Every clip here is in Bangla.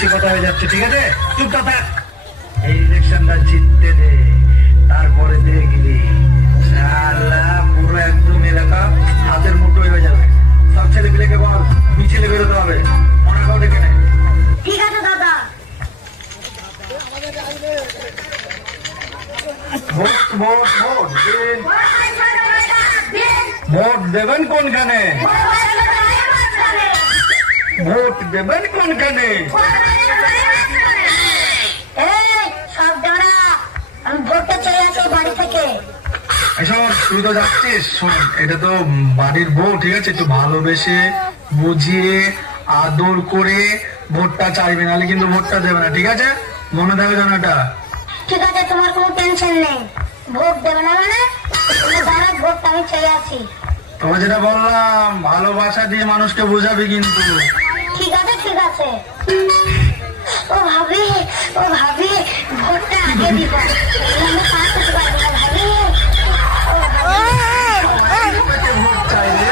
বেশি কথা হয়ে যাচ্ছে, ঠিক আছে? চুপটা থাক। এই ইলেকশনটা জিততে দে, তারপরে দেখবি শালা পুরো একদম এলাকা হাতের মুঠোয় হয়ে যাবে। সব ছেলে পিলেকে বল মিছিলে বেরোতে হবে, মনে ডেকে নে। ঠিক আছে দাদা। ভোট ভোট ভোট দিন। ভোট দেবেন কোনখানে? ভোট দেবেন কোনখানে? সব দাঁড়া, আমি ভোটটা চলে আসি বাড়ি থেকে। এসব তুই তো যাচ্ছিস, শোন এটা তো বাড়ির বউ, ঠিক আছে? একটু ভালোবেসে বুঝিয়ে আদর করে ভোটটা চাইবে, নাহলে কিন্তু ভোটটা দেবে না, ঠিক আছে? মনে থাকবে যেন এটা। ঠিক আছে, তোমার কোনো টেনশন নেই। ভোট দেবে না মানে দাঁড়া, ভোটটা আমি চলে আসি। তোমার যেটা বললাম ভালোবাসা দিয়ে মানুষকে বোঝাবি কিন্তু। ঠিক আছে ঠিক আছে। ও ভাবি, ও ভাবি, ভোটটা আগে দিব, আমি পাস করতে পারবো না ভাবি। ভোট চাইবে।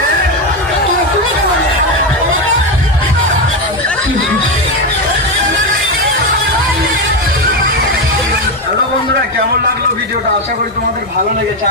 হ্যালো বন্ধুরা, কেমন লাগলো ভিডিওটা? আশা করি তোমাদের ভালো লেগেছে।